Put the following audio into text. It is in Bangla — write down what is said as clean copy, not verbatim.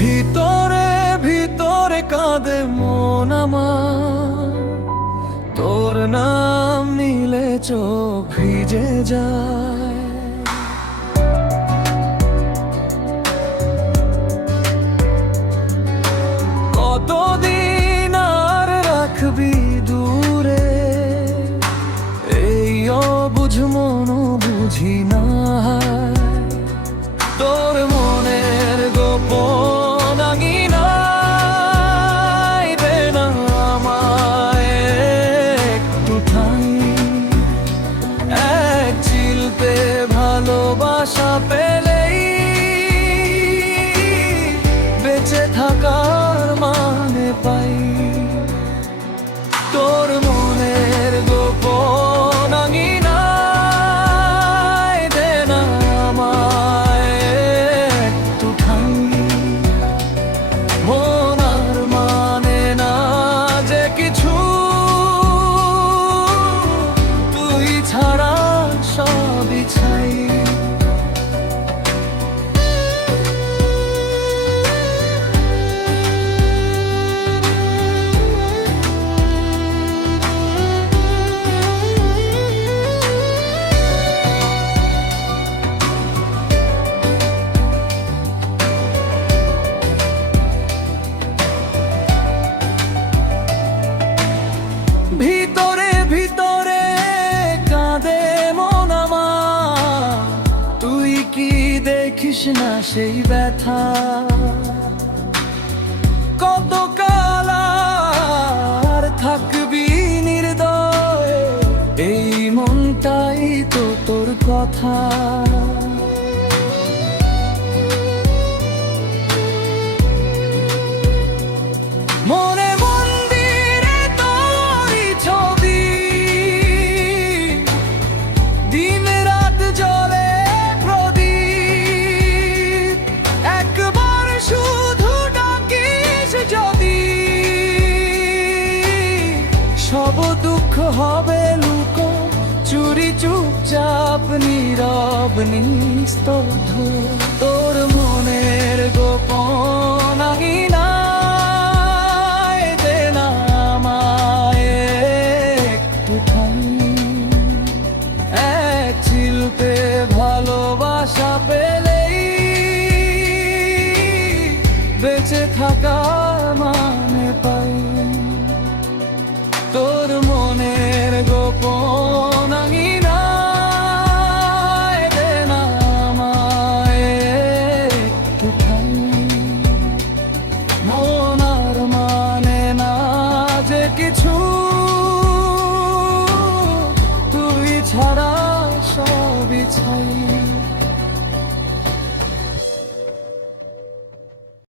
ভিতরে ভিতরে কাঁদে মন আমার, তোর নাম নিলে চোখ ভিজে যায়। কতদিন আর রাখবি দূরে, এই অবুঝ মন বুঝি না। তোর মনের গোপন আঙিনায় দে না আমায় একটু ঠাঁই। এক চিলতে ভালোবাসা পেলেই বেঁচে থাকার মানে পাই। তোর মনের গোপন আঙিনায় দে না আমায় একটু ঠাঁই। মন আর মানে না যে কিছু, তুই ছাড়া সবই ছাই। ভিতরে ভিতরে কাঁদে মন আমার, তুই কি দেখিস না সেই ব্যথা? কত কাল আর থাকবি নির্দয়, এই মনটাই তো তোর কথা। মনে সব দুঃখ হবে লুকো চুরি চুপচাপ নীরব নিস্তব্ধ। তোর মনের গোপন আঙিনায় দে না আমায় একটু ঠাঁই। এক চিলতে ভালোবাসা পেলেই বেঁচে থাকার মানে পাই। তোর মনের গোপন আঙিনায় দে না আমায় একটু ঠাঁই।